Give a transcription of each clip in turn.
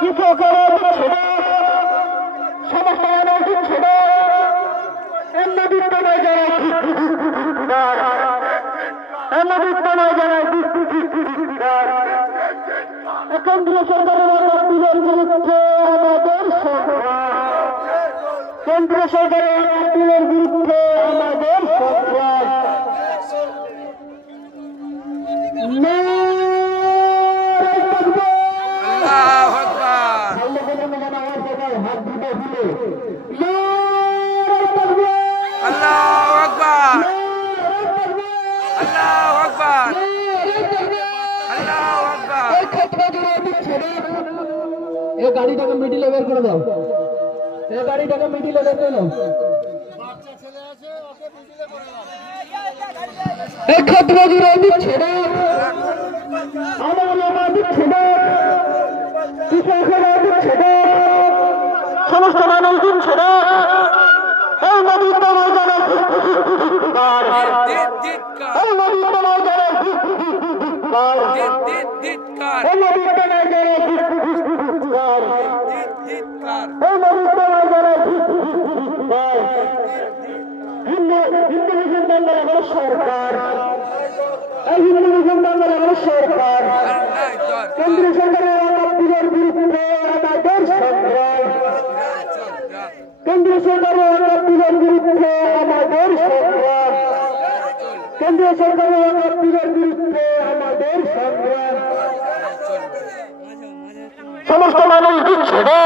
কৃষকের ছেড়ে সমস্ত মানুষ ছেড়ে এমনিত্তময় যারা এমনিত্তময় যারা কেন্দ্রীয় সরকারের বিলের বিরুদ্ধে আমাদের সংগ্রাম কেন্দ্রীয় সরকারের বিলের বিরুদ্ধে আমাদের সংগ্রাম গাড়িটাকে মিডিলে বের করে দাও গাড়িটাকে মিডিলে বের করে দাও ছেড়ে ছেড়ে ছেড়ে সমস্ত মানুষজন ছেড়ে এই নদীর তোমায় যারা এই নদীর তোমায় যারা এই নদীর তোমায় যারা হিন্দু মুসলমান বলে সরকার হিন্দু মুসলমান বলে সরকার কেন্দ্রীয় সরকারের বিলের বিরুদ্ধে আমাদের সংগ্রাম কেন্দ্রীয় সরকারের বিলের বিরুদ্ধে আমাদের সংগ্রাম কেন্দ্রীয় সরকারের বিলের বিরুদ্ধে আমাদের সংগ্রাম সমস্ত মানুষ ছেড়ে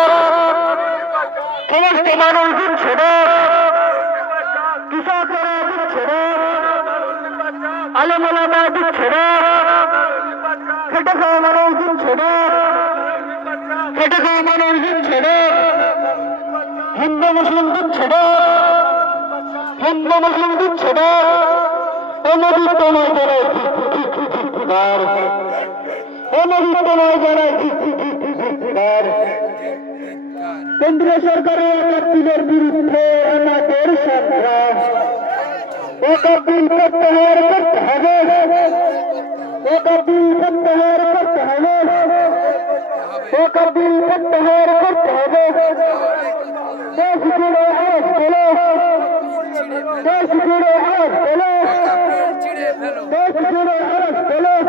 সমস্ত মানুষ ছেড়ে কৃষকেরা ছেড়ে আলেমুলামা ছেড়ে খেটে খাওয়া মানুষ ছেড়ে খেটে খাওয়া মানুষ ছেড়ে হিন্দু মুসলিমদের ছেড়ে হিন্দু মুসলিমদের ছেড়ে নদীর তোমায় যারা নদীর তোমায় যারা কেন্দ্রীয় সরকারের বিলের বিরুদ্ধে আমাদের সংগ্রাম ওটা বিল প্রত্যাহার করতে হবে ওটা বিল প্রত্যাহার করতে হবে ওটা বিল প্রত্যাহার করতে হবে দেশ জুড়ে আজ বলো দেশ জুড়ে আজ বলো দেশ জুড়ে আজ বলো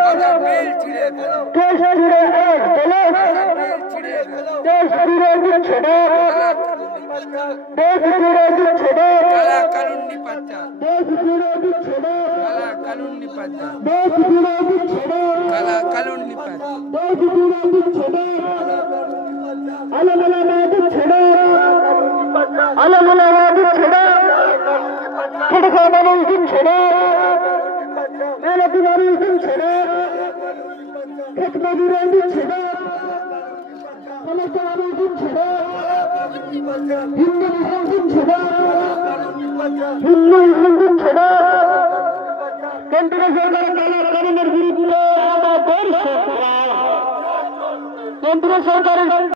দেশ জুড়ে আজ বলো দেশ জুড়ে ছেড়ে দেশ জুড়ে ছেড়ে দেশ জুড়ে ছেড়ে দেশ জুড়ে ছেড়ে দেশ জুড়ে ছেড়ে আলমুলামাদ ছেড়ে আলমুলামাদ ছেড়ে খেটে খাওয়া মানুষ ছেড়ে মেহনতি মানুষ ছেড়ে খেত মজুরি ছেড়ে সমস্ত মানুষ ছেড়ে হিন্দু মুসলিম ছেড়ে হিন্দু মুসলিম ছেড়ে কেন্দ্রীয় সরকারের কালা কানুনের বিরুদ্ধে আমাদের সংগ্রাম কেন্দ্রীয় সরকারের